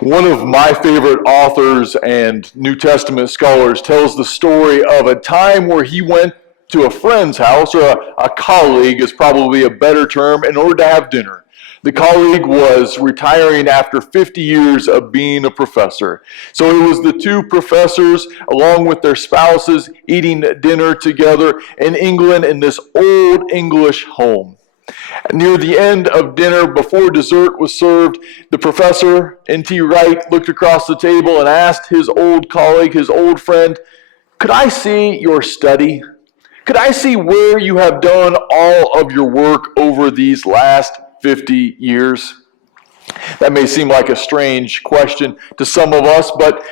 One of my favorite authors and New Testament scholars tells the story of a time where he went to a friend's house, or a colleague is probably a better term, in order to have dinner. The colleague was retiring after 50 years of being a professor. So it was the two professors, along with their spouses, eating dinner together in England in this old English home. Near the end of dinner, before dessert was served, the professor, N.T. Wright, looked across the table and asked his old colleague, his old friend, "Could I see your study? Could I see where you have done all of your work over these last 50 years? That may seem like a strange question to some of us, but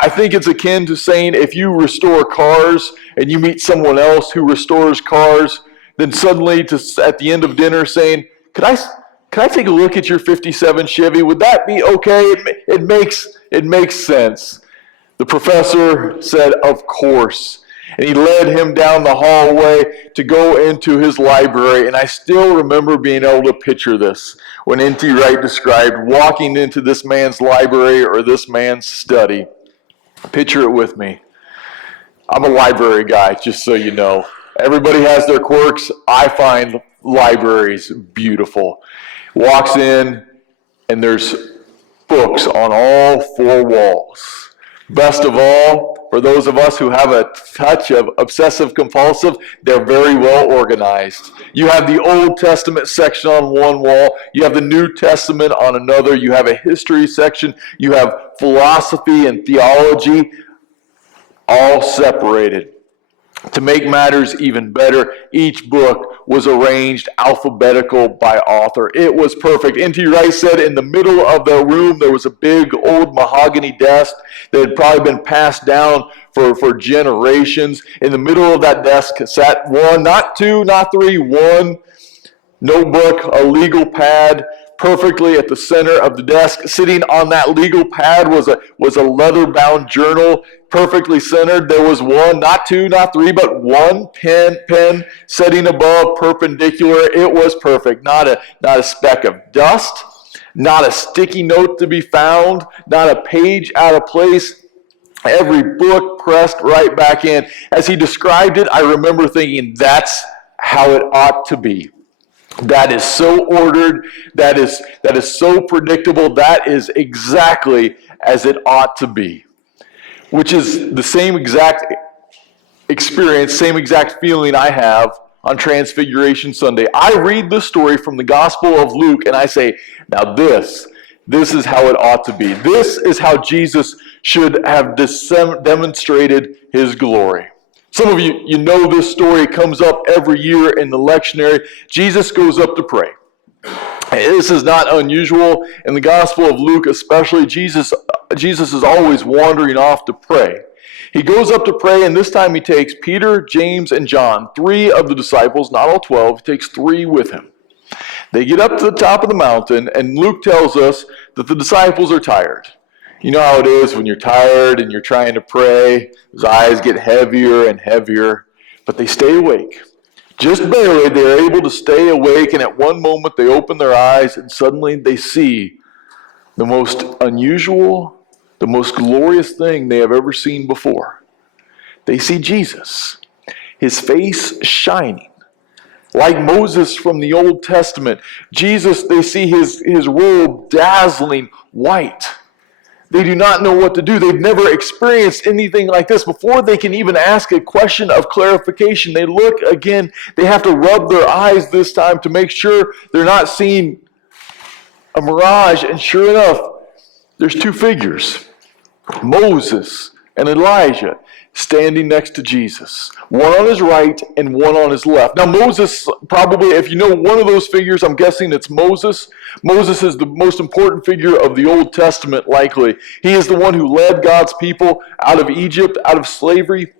I think it's akin to saying if you restore cars and you meet someone else who restores cars, then suddenly at the end of dinner saying, could I take a look at your 57 Chevy? Would that be okay? It makes sense. The professor said, of course. And he led him down the hallway to go into his library. And I still remember being able to picture this when N.T. Wright described walking into this man's library or this man's study. Picture it with me. I'm a library guy, just so you know. Everybody has their quirks. I find libraries beautiful. Walks in, and there's books on all four walls. Best of all, for those of us who have a touch of obsessive-compulsive, they're very well organized. You have the Old Testament section on one wall. You have the New Testament on another. You have a history section. You have philosophy and theology, all separated. To make matters even better, each book was arranged alphabetical by author. It was perfect. N.T. Wright said in the middle of the room there was a big old mahogany desk that had probably been passed down for generations. In the middle of that desk sat one, not two, not three, one notebook, a legal pad, perfectly at the center of the desk. Sitting on that legal pad was a leather-bound journal, perfectly centered. There was one, not two, not three, but one pen sitting above, perpendicular. It was perfect. Not a speck of dust, not a sticky note to be found, not a page out of place. Every book pressed right back in. As he described it, I remember thinking, that's how it ought to be. That is so ordered, that is so predictable, that is exactly as it ought to be. Which is the same exact experience, same exact feeling I have on Transfiguration Sunday. I read the story from the Gospel of Luke and I say, now this is how it ought to be. This is how Jesus should have demonstrated his glory. Some of you know this story. It comes up every year in the lectionary. Jesus goes up to pray. This is not unusual. In the Gospel of Luke especially, Jesus is always wandering off to pray. He goes up to pray, and this time he takes Peter, James, and John, 3 of the disciples, not all 12. He takes 3 with him. They get up to the top of the mountain, and Luke tells us that the disciples are tired. You know how it is when you're tired and you're trying to pray. His eyes get heavier and heavier, but they stay awake. Just barely, they're able to stay awake, and at one moment they open their eyes, and suddenly they see the most unusual, the most glorious thing they have ever seen before. They see Jesus, his face shining. Like Moses from the Old Testament, Jesus, they see his robe dazzling white. They do not know what to do. They've never experienced anything like this. Before they can even ask a question of clarification, they look again. They have to rub their eyes this time to make sure they're not seeing a mirage. And sure enough, there's 2 figures, Moses and Elijah, standing next to Jesus. One on his right and one on his left. Now Moses, probably, if you know one of those figures, I'm guessing it's Moses. Moses is the most important figure of the Old Testament, likely. He is the one who led God's people out of Egypt, out of slavery,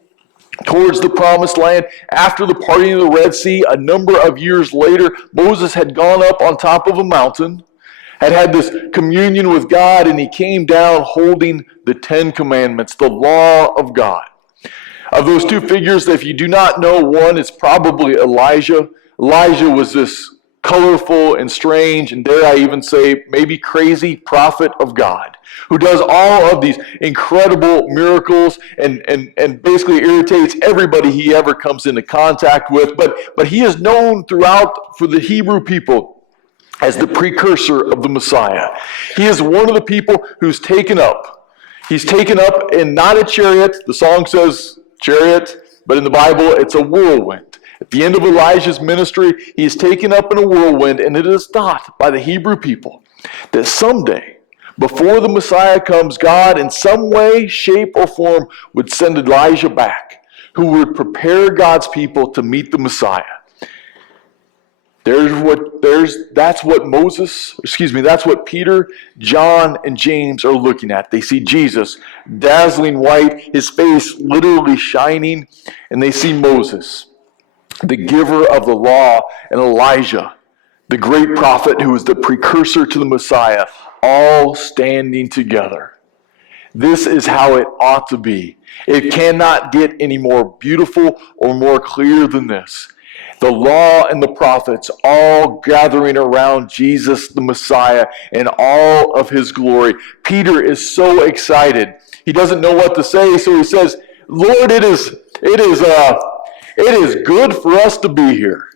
towards the promised land. After the parting of the Red Sea, a number of years later, Moses had gone up on top of a mountain, had this communion with God, and he came down holding the 10 Commandments, the law of God. Of those 2 figures, if you do not know, one is probably Elijah. Elijah was this colorful and strange, and dare I even say, maybe crazy prophet of God, who does all of these incredible miracles and basically irritates everybody he ever comes into contact with. But he is known throughout for the Hebrew people as the precursor of the Messiah. He is one of the people who's taken up. He's taken up in not a chariot. The song says chariot, but in the Bible it's a whirlwind. At the end of Elijah's ministry, he is taken up in a whirlwind, and it is thought by the Hebrew people that someday, before the Messiah comes, God in some way, shape, or form would send Elijah back, who would prepare God's people to meet the Messiah. That's what Peter, John, and James are looking at. They see Jesus, dazzling white, his face literally shining, and they see Moses, the giver of the law, and Elijah, the great prophet who is the precursor to the Messiah, all standing together. This is how it ought to be. It cannot get any more beautiful or more clear than this. The law and the prophets all gathering around Jesus the Messiah in all of his glory. Peter is so excited. He doesn't know what to say, so he says, Lord, it is good for us to be here.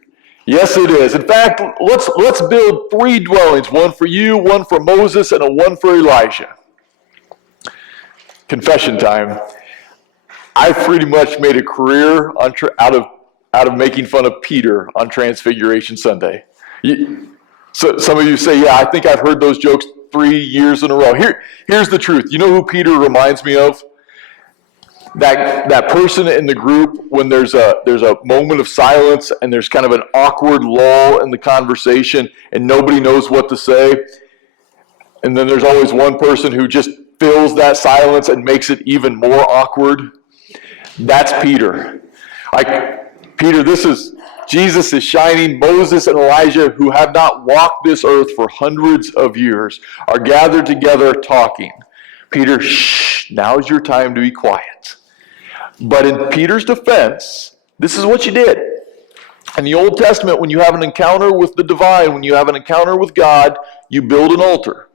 Yes, it is. In fact, let's build 3 dwellings, one for you, one for Moses, and one for Elijah. Confession time. I pretty much made a career out of making fun of Peter on Transfiguration Sunday. So some of you say, yeah, I think I've heard those jokes 3 years in a row. Here's the truth. You know who Peter reminds me of? That person in the group when there's a moment of silence and there's kind of an awkward lull in the conversation and nobody knows what to say. And then there's always one person who just fills that silence and makes it even more awkward. That's Peter. Peter, Jesus is shining. Moses and Elijah, who have not walked this earth for hundreds of years, are gathered together talking. Peter, shh, now's your time to be quiet. But in Peter's defense, this is what you did. In the Old Testament, when you have an encounter with the divine, when you have an encounter with God, you build an altar.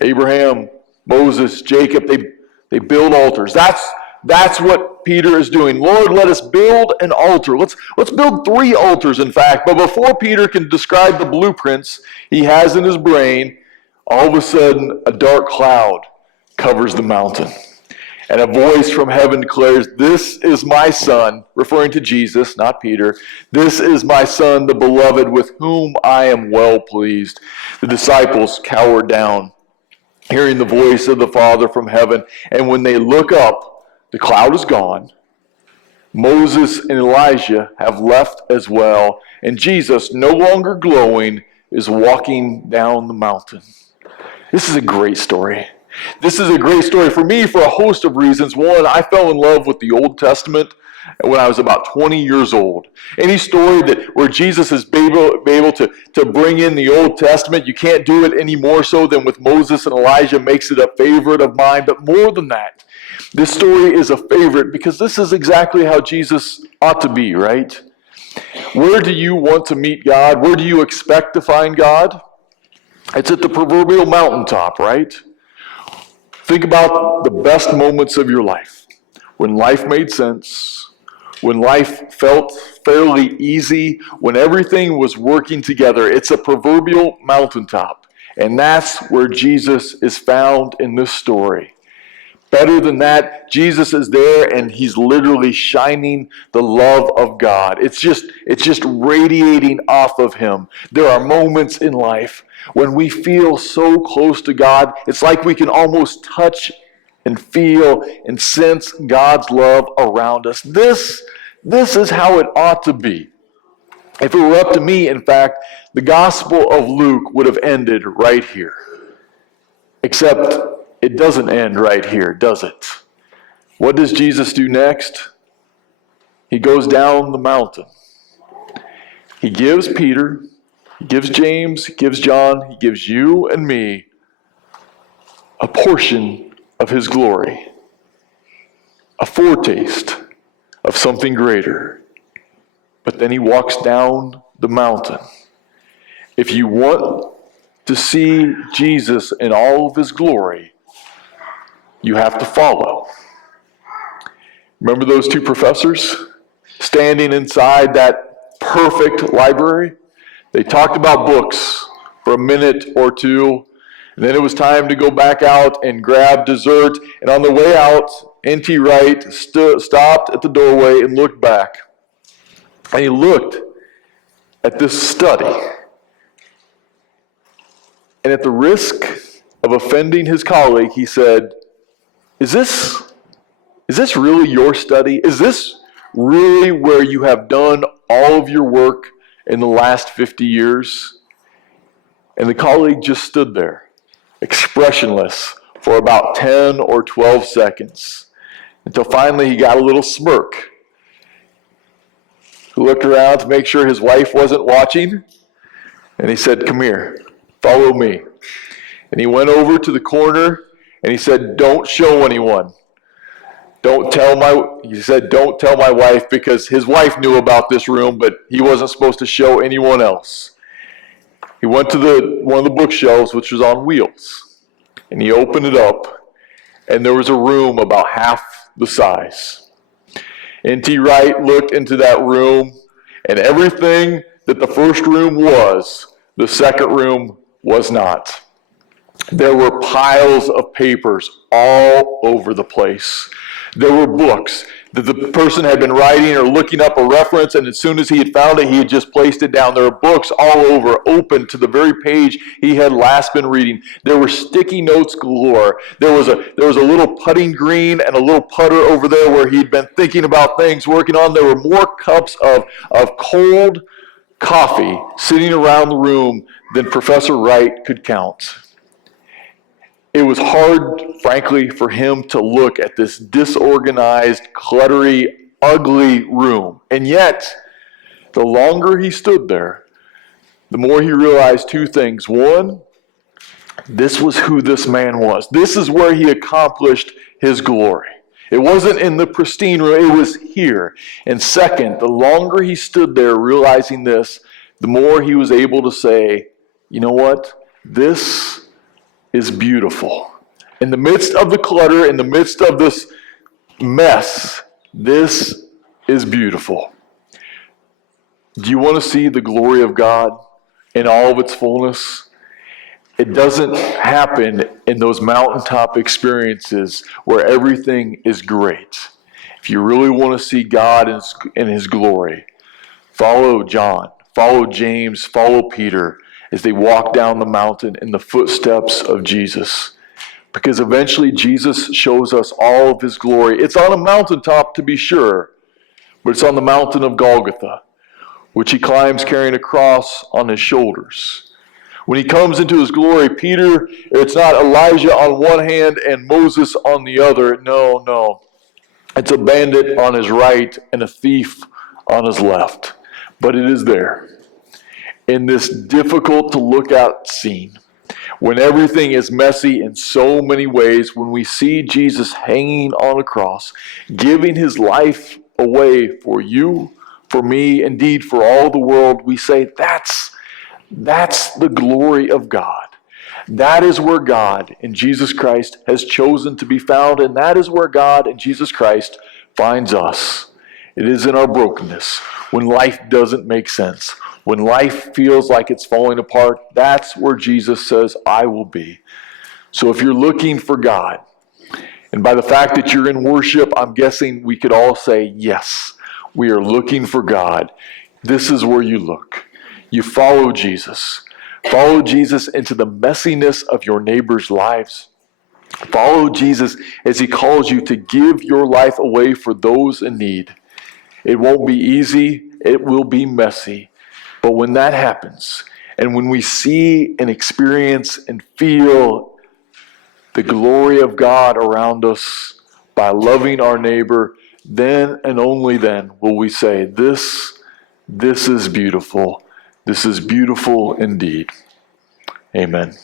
Abraham, Moses, Jacob, they build altars. That's what Peter is doing. Lord, let us build an altar. Let's build 3 altars, in fact. But before Peter can describe the blueprints he has in his brain, all of a sudden, a dark cloud covers the mountain. And a voice from heaven declares, "This is my son," referring to Jesus, not Peter. "This is my son, the beloved, with whom I am well pleased." The disciples cower down, hearing the voice of the Father from heaven. And when they look up, the cloud is gone. Moses and Elijah have left as well. And Jesus, no longer glowing, is walking down the mountain. This is a great story. This is a great story for me for a host of reasons. One, I fell in love with the Old Testament when I was about 20 years old. Any story where Jesus is able to bring in the Old Testament, you can't do it any more so than with Moses and Elijah, makes it a favorite of mine. But more than that, this story is a favorite because this is exactly how Jesus ought to be, right? Where do you want to meet God? Where do you expect to find God? It's at the proverbial mountaintop, right? Think about the best moments of your life. When life made sense, when life felt fairly easy, when everything was working together. It's a proverbial mountaintop. And that's where Jesus is found in this story. Better than that, Jesus is there and he's literally shining the love of God. It's just radiating off of him. There are moments in life when we feel so close to God, it's like we can almost touch and feel and sense God's love around us. This is how it ought to be. If it were up to me, in fact, the Gospel of Luke would have ended right here. Except it doesn't end right here, does it? What does Jesus do next? He goes down the mountain. He gives Peter, he gives James, he gives John, he gives you and me a portion of his glory, a foretaste of something greater. But then he walks down the mountain. If you want to see Jesus in all of his glory, you have to follow. Remember those two professors standing inside that perfect library? They talked about books for a minute or two, and then it was time to go back out and grab dessert. And on the way out, N.T. Wright stopped at the doorway and looked back. And he looked at this study. And at the risk of offending his colleague, he said, Is this really your study? Is this really where you have done all of your work in the last 50 years? And the colleague just stood there, expressionless, for about 10 or 12 seconds, until finally he got a little smirk. He looked around to make sure his wife wasn't watching, and he said, "Come here, follow me." And he went over to the corner, and he said, "Don't show anyone. He said, don't tell my wife," because his wife knew about this room, but he wasn't supposed to show anyone else. He went to one of the bookshelves, which was on wheels, and he opened it up, and there was a room about half the size. N.T. Wright looked into that room, and everything that the first room was, the second room was not. There were piles of papers all over the place. There were books that the person had been writing or looking up a reference, and as soon as he had found it, he had just placed it down. There were books all over, open to the very page he had last been reading. There were sticky notes galore. There was a little putting green and a little putter over there where he'd been thinking about things, working on. There were more cups of cold coffee sitting around the room than Professor Wright could count. It was hard, frankly, for him to look at this disorganized, cluttery, ugly room. And yet, the longer he stood there, the more he realized two things. One, this was who this man was. This is where he accomplished his glory. It wasn't in the pristine room, it was here. And second, the longer he stood there realizing this, the more he was able to say, you know what? This is beautiful. In the midst of the clutter, in the midst of this mess, this is beautiful. Do you want to see the glory of God in all of its fullness? It doesn't happen in those mountaintop experiences where everything is great. If you really want to see God in His glory, follow John, follow James, follow Peter, as they walk down the mountain in the footsteps of Jesus. Because eventually Jesus shows us all of His glory. It's on a mountaintop to be sure, but it's on the mountain of Golgotha, which He climbs carrying a cross on His shoulders. When He comes into His glory, it's not Elijah on one hand and Moses on the other. No. It's a bandit on his right and a thief on his left. But it is there. In this difficult to look at scene, when everything is messy in so many ways, when we see Jesus hanging on a cross, giving His life away for you, for me, indeed for all the world, we say that's the glory of God. That is where God in Jesus Christ has chosen to be found, and that is where God in Jesus Christ finds us. It is in our brokenness, when life doesn't make sense, when life feels like it's falling apart. That's where Jesus says, I will be. So if you're looking for God, and by the fact that you're in worship, I'm guessing we could all say, yes, we are looking for God. This is where you look. You follow Jesus. Follow Jesus into the messiness of your neighbor's lives. Follow Jesus as He calls you to give your life away for those in need. It won't be easy. It will be messy. But when that happens, and when we see and experience and feel the glory of God around us by loving our neighbor, then and only then will we say, this is beautiful. This is beautiful indeed. Amen.